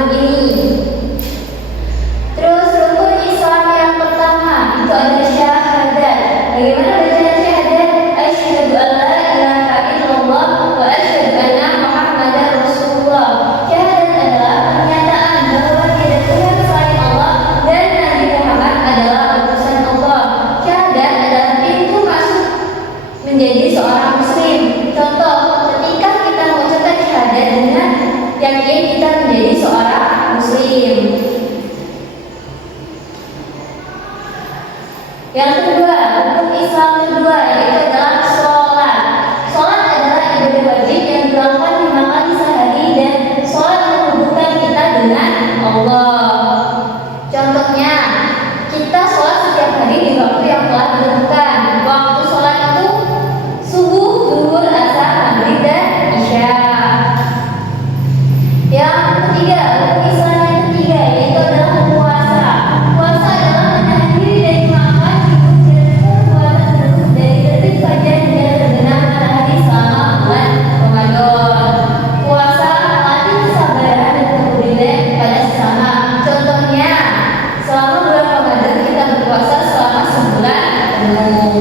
umat ini. Terus rukun Islam yang pertama itu ada syahadat. Bagaimana bacaan syahadat? Asyhadu an la ilaha illallah wa asyhadu anna Muhammadar Rasulullah. Syahadat adalah pernyataan bahwa tiada Tuhan selain Allah dan Nabi Muhammad adalah utusan Allah. Syahadat adalah pintu masuk menjadi seorang muslim. Contoh, ketika kita mengucapkan syahadat dengan yakin kita menjadi seorang muslim. Yang kedua, rukun Islam kedua yaitu adalah sholat. Sholat adalah ibadah wajib yang dilakukan 5 kali sehari dan sholat menghubungkan kita dengan Allah. Contohnya, kita sholat setiap hari di waktu yang telah ditentukan. Waktu sholat itu subuh, zuhur, asar, maghrib, dan isya. Yang ketiga, rukun Islam yang ketiga yaitu adalah puasa. Puasa adalah menahan diri dari makan, minum, dan puasa dari terbit fajar hingga terbenam matahari selama bulan Ramadan. Puasa melatih kesabaran dan kepedulian pada sesama. Contohnya, selama bulan Ramadan kita berpuasa selama sebulan penuh.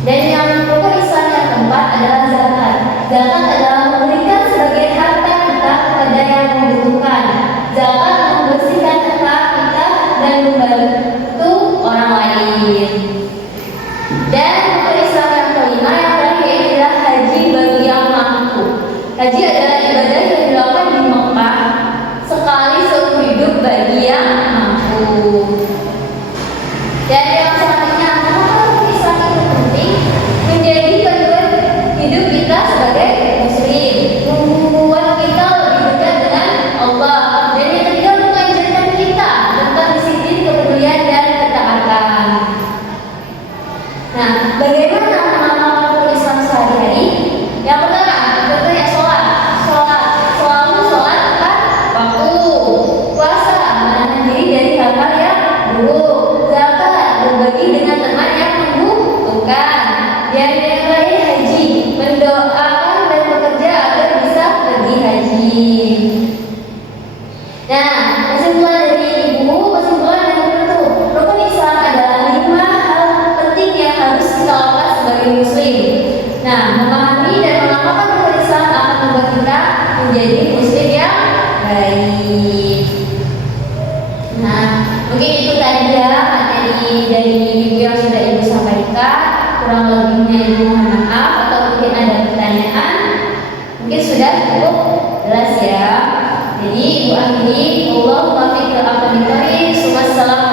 Dan yang rukun Islam yang keempat adalah zakat. Zakat adalah memberikan sebagian harta kita kepada yang membutuhkan. Zakat membersihkan harta kita dan membantu orang lain. Dan rukun Islam yang kelima yang terakhir adalah haji bagi yang mampu. Haji adalah ibadah yang dilakukan di Mekah sekali seumur hidup bagi yang mampu. Dan yang selanjutnya, kenapa rukun Islam itu penting? Menjadi panduan hidup kita sebagai muslim, membuat kita lebih dekat dengan Allah. Dan yang ketiga, mengajarkan kita tentang disiplin, kepedulian, dan ketaatan. Nah, bagaimana mengamalkan rukun Islam sehari-hari? Yang pertama, contohnya sholat. Selalu sholat tepat waktu. Puasa, menahan diri dari hal-hal yang buruk. Zakat, berbagi dengan teman yang membutuhkan. Dan yang terakhir, haji, mendoakan dan bekerja agar bisa pergi haji. Nah, kesimpulan dari penutup, rukun Islam adalah 5 hal penting yang harus kita lakukan sebagai muslim. Nah, memahami dan mengamalkan rukun Islam akan membuat kita menjadi muslim yang baik. Nah, mungkin itu tadi ya materi dari ibu yang sudah ibu sampaikan. Kurang lebihnya ibu mohon maaf, atau mungkin ada pertanyaan. Mungkin sudah cukup jelas ya. Jadi ibu akhiri, Allahumma fiqh al-aqdari. Wassalamu